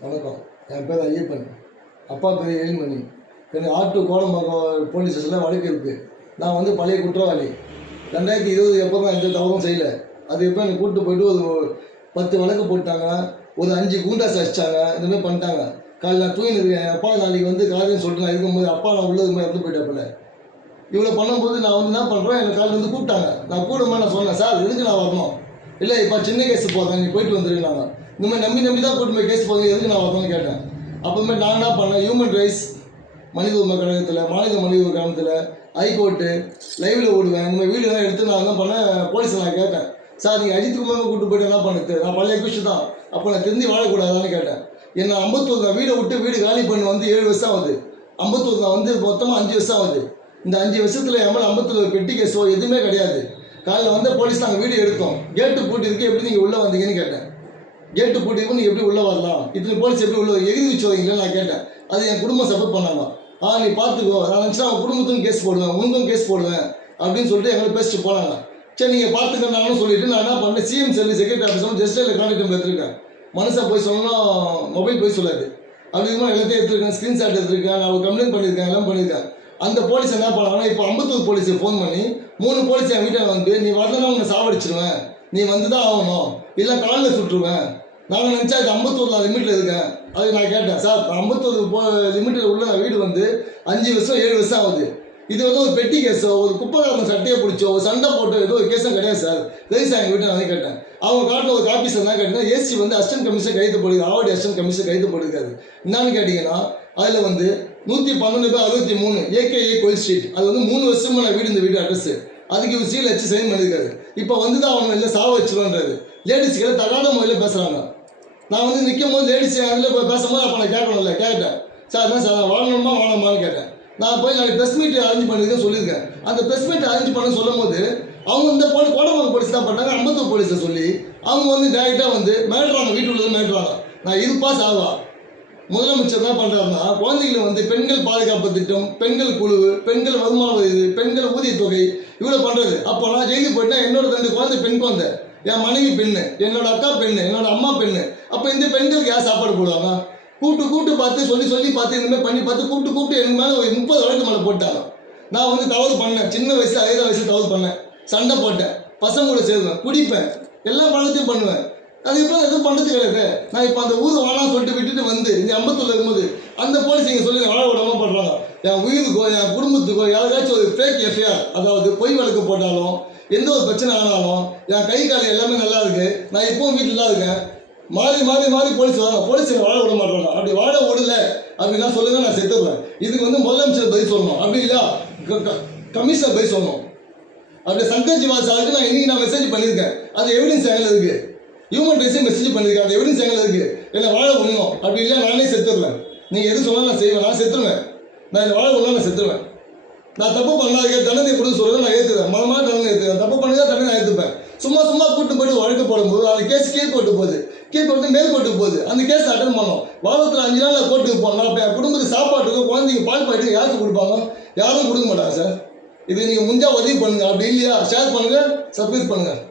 வணக்கம். என் பேர் ஐயப்பன். அப்பா பேர் எழில்மணி எனக்கு ஆட்டு கோடம்பாக்கம் போலீஸ் ஸ்டேஷனில் வழக்கு இருக்குது நான் வந்து பழைய குற்றவாளி. ரெண்டாயிரத்தி இருபது எப்போ நான் எந்த தவறும் செய்யலை. அது எப்போ என்னை கூப்பிட்டு போயிட்டு ஒரு பத்து வழக்கு போட்டாங்க. ஒரு அஞ்சு கூண்டாஸ் அடிச்சிட்டாங்க இந்தமாதிரி பண்ணிட்டாங்க. காலைல நான் தூங்கி இருக்கேன். என் அப்பா நாளைக்கு வந்து காலையில் சொல்லிட்டு நான் இருக்கும்போது அப்பா நான் உள்ளது மாதிரி இறந்து போயிட்டாப்புல. இவ்வளோ பண்ணும்போது நான் வந்து என்ன பண்ணுறேன் எனக்கு காலையில் வந்து கூப்பிட்டாங்க. நான் கூடுமா நான் சொன்னேன் சார் எதுக்கு நான் வரணும். இல்லை இப்போ சின்ன கேஸ் போகிறேன் நீ போயிட்டு வந்துருந்தாங்க இந்த மாதிரி நம்பி நம்பி தான் கூட்டு போய் கேஸ் போகிறீங்க எதுக்கு நான் வரணும்னு கேட்டேன்? அப்புறமே நான் என்ன பண்ணேன்? ஹியூமன் ரைட்ஸ் மனித உரிமை கழகத்தில் மாநில மனித உரிமை கழகத்தில் ஹைகோர்ட்டு லைவில் ஓடுவேன். இந்த மாதிரி வீடியோலாம் எடுத்து நான் என்ன பண்ணேன்? போலீஸ் நான் கேட்டேன். சார் நீங்கள் அஜித் குமார் கூட்டு போயிட்டு என்ன பண்ணுது நான் பழைய விஷயம் தான். அப்போ நான் திருந்தி வாழக்கூடாதான்னு கேட்டேன். என்ன ஐம்பத்தொரு வீடை விட்டு வீடு காலி பண்ணி வந்து ஏழு வருஷம் ஆகுது. ஐம்பத்தொரு வந்து மொத்தமாக அஞ்சு வருஷம் ஆகுது. இந்த அஞ்சு வருஷத்தில் என் மேலே ஐம்பத்தொரு பெட்டி கேஸோ எதுவுமே கிடையாது. காலையில் வந்து போலீஸ் நாங்கள் வீடு எடுத்தோம். கேட்டு கூட்டி இருக்கு எப்படி நீங்கள் உள்ளே வந்தீங்கன்னு கேட்டேன். கேட்டு பூட்டி நீ எப்படி உள்ளே வரலாம்? இத்தனை போலீஸ் எப்படி உள்ள எகிரி வச்சு வரீங்களா நான் கேட்டேன். அது என் குடும்பம் சப்போர்ட் பண்ணாங்க ஆ நீ பார்த்துக்கோ. நான் நினச்சா அவன் குடும்பத்துக்கும் கேஸ் போடுவேன். உனக்கும் கேஸ் போடுவேன். அப்படின்னு சொல்லிட்டு எங்களை பேசிட்டு போனாங்க. சரி நீங்கள் பார்த்துக்கனாலும் சொல்லிட்டு நான் என்ன பண்ணேன்? சிஎம் செல்லி செக்ரட்டரி ஆஃபீஸ் ஜஸ்ட் இல்லை கான்டாக்ட் நம்பர் எடுத்திருக்கேன். மனுஷன் போய் சொல்லணும் மொபைல் போய் சொல்லாது. அப்படி இருக்கும்போது எல்லாத்தையும் எடுத்துருக்கேன். ஸ்க்ரீன்ஷாட் எடுத்துருக்கேன். நான் கம்ப்ளைண்ட் பண்ணியிருக்கேன். எல்லாம் பண்ணியிருக்கேன். அந்த போலீஸ் என்ன பண்ணாங்கன்னா இப்போ அம்பத்தூர் போலீஸுக்கு ஃபோன் பண்ணி மூணு போலீஸ் என் வீட்டில் வந்து நீ வரலன்னா உன்னை சாவடிச்சிருவேன். நீ வந்து தான் ஆகணும். இல்லை காலில் சுட்டுருவேன் நாங்கள் நினச்சா இது அம்பத்தூரில் லிமிட்டில் இருக்கேன். அது நான் கேட்டேன் சார் அம்பத்தூர் போ லிமிட்டில் உள்ள வீடு வந்து அஞ்சு வருஷம் ஏழு வருஷம் ஆகுது. இது வந்து ஒரு பெட்டி கேஸோ ஒரு குப்பைக்காரன் சட்டையை பிடிச்சோ ஒரு சண்டை போட்டோ ஏதோ ஒரு கேஸும் கிடையாது சார். ரைஸ் எங்கள் வீட்டை நான் கேட்டேன். அவங்க காட்டில் ஒரு காப்பீஸ் என்ன கேட்டேன் ஏசி வந்து அசிஸ்டன்ட் கமிஷன் கைது போடுது ஆவடி அசிஸ்டன்ட் கமிஷன் கைது போட்டுருக்காரு. என்னன்னு கேட்டிங்கன்னா அதில் வந்து நூற்றி பன்னெண்டு பேர் அறுபத்தி மூணு ஏகேஏ கோயில் ஸ்ட்ரீட் அது வந்து மூணு வருஷமா நான் வீடு இந்த வீடு அட்ரஸ் அதுக்கு இவர் சீல் வச்சு சைன் பண்ணியிருக்காரு இப்போ வந்து தான் அவங்க இல்லை சாவ வச்சிருவான்றாரு. லேடிஸ்க்கு தகாத முறையில் பேசுகிறாங்க நான் வந்து நிற்கும் போது லேடிஸ் அதில் போய் பேசும்போது அப்போ நான் கேட்கணும்ல கேட்டேன். சார் என்ன சார் நான் வாங்கணுமா வாங்கணுமான்னு கேட்டேன். நான் போய் நாளைக்கு ப்ரெஸ் மீட் அரேஞ்ச் பண்ணிருக்கேன் சொல்லியிருக்கேன். அந்த ப்ரெஸ் மீட் அரேஞ்ச் பண்ண சொல்லும் போது அவங்க இந்த போலி கோடமங்கலம் போலீஸ் தான் பண்ணாங்க அம்பத்தூர் போலீஸை சொல்லி அவங்க வந்து டேரெக்டாக வந்து மிரட்டுறாங்க வீட்டுக்குள்ள மேட்டுறாங்க. நான் இருப்பா சாவா? முதலமைச்சர் என்ன பண்ணுறாருன்னா குழந்தைகளை வந்து பெண்கள் பாதுகாப்பு திட்டம் பெண்கள் குழு பெண்கள் வருமான இது பெண்கள் ஊதியத்தொகை இவ்வளோ பண்ணுறது அப்போ நான் ஜெயிலுக்கு போயிட்டேன் என்னோட ரெண்டு குழந்தை பெண் குழந்தை. என் மனைவி பெண்ணு என்னோட அக்கா பெண்ணு என்னோட அம்மா பெண்ணு. அப்போ இந்த பெண்களுக்கு யார் சாப்பாடு போடுவாங்க? கூட்டு கூட்டு பார்த்து சொல்லி சொல்லி பார்த்து இனிமேல் பண்ணி பார்த்து கூட்டு கூப்பிட்டு என் மேலே ஒரு முப்பது வழக்கு மேலே போட்டாங்க நான் வந்து தவறு பண்ணேன். சின்ன வயசு ஐதாம் வயசு தவறு பண்ணேன். சண்டை போட்டேன். பசங்க கூட சேருவேன் குடிப்பேன். எல்லா பழத்தையும் பண்ணுவேன். அதுக்கப்புறம் எதுவும் பண்ணுறது கிடையாது நான் இப்போ அந்த ஊர் வேணாம்னு சொல்லிட்டு விட்டுட்டு வந்து இந்த அம்பத்தூர்ல இருக்கும்போது அந்த போலீஸ் இங்கே சொல்லி வாழ விடாம பண்ணுறாங்க என் உயிருக்கோ என் குடும்பத்துக்கோ யாருக்காச்சும் ஒரு ஃபேக் எஃப்ஐஆர் அதாவது பொய் வழக்கு போட்டாலும் எந்த ஒரு பிரச்சனை ஆனாலும் என் கை கால் எல்லாமே நல்லா இருக்கு. நான் இப்போவும் வீட்டில் தான் இருக்கேன். மாறி மாறி மாறி போலீஸ் வராங்க போலீஸ் வாழ விட மாட்டாங்க அப்படி வாழ விடல அப்படின்னா சொல்லுங்க நான் செத்துடுறேன் இதுக்கு வந்து முதலமைச்சர் பதில் சொல்லணும். அப்படி இல்லையா? க- கமிஷனர் பதில் சொல்லணும். அப்படி சங்கர் ஜிவால் சாருக்கு நான் இன்னைக்கு நான் மெசேஜ் பண்ணியிருக்கேன். அது எவிடன்ஸ் எங்கே இருக்கு. ஹியூமன் ரைட்ஸையும் மெசேஜ் பண்ணியிருக்கேன் அந்த எவிடன்ஸ் எங்கே இருக்கு. என்னை வாழ விடணும். அப்படி இல்லை நானே செத்துடுவேன் நீங்கள் எது சொன்னாலும் நான் செய்வேன். நான் செத்துருவேன். நான் என்னை வாழ விடணும் நான் செத்துருவேன். நான் தப்பு பண்ணாதுக்கு தண்டனை கொடுத்து சொல்கிறத நான் ஏற்றுவேன் மனமாக தண்டனை ஏற்றுவேன் தப்பு பண்ணி தான் தண்டனை ஏற்றுப்பேன் சும்மா சும்மா கூட்டு போயிட்டு வழக்கு போடும்போது அந்த கேஸ் கீழ் கோர்ட்டு போகுது. கீழ் கோர்ட்டு மேல் கோர்ட்டுக்கு போகுது. அந்த கேஸ் அட்டன் பண்ணோம். வாரத்தில் அஞ்சு நாள் நான் கோர்ட்டுக்கு போனோம். அப்போ என் குடும்பத்துக்கு சாப்பாட்டுக்கும் குழந்தைங்க பால் பாட்டு யாருக்கு கொடுப்பாங்க? யாரும் கொடுக்க மாட்டாங்க சார் இது நீங்கள் முடிஞ்சால் உதவி பண்ணுங்க. அப்படி இல்லையா? ஷேர் பண்ணுங்கள் சப்மிட் பண்ணுங்கள்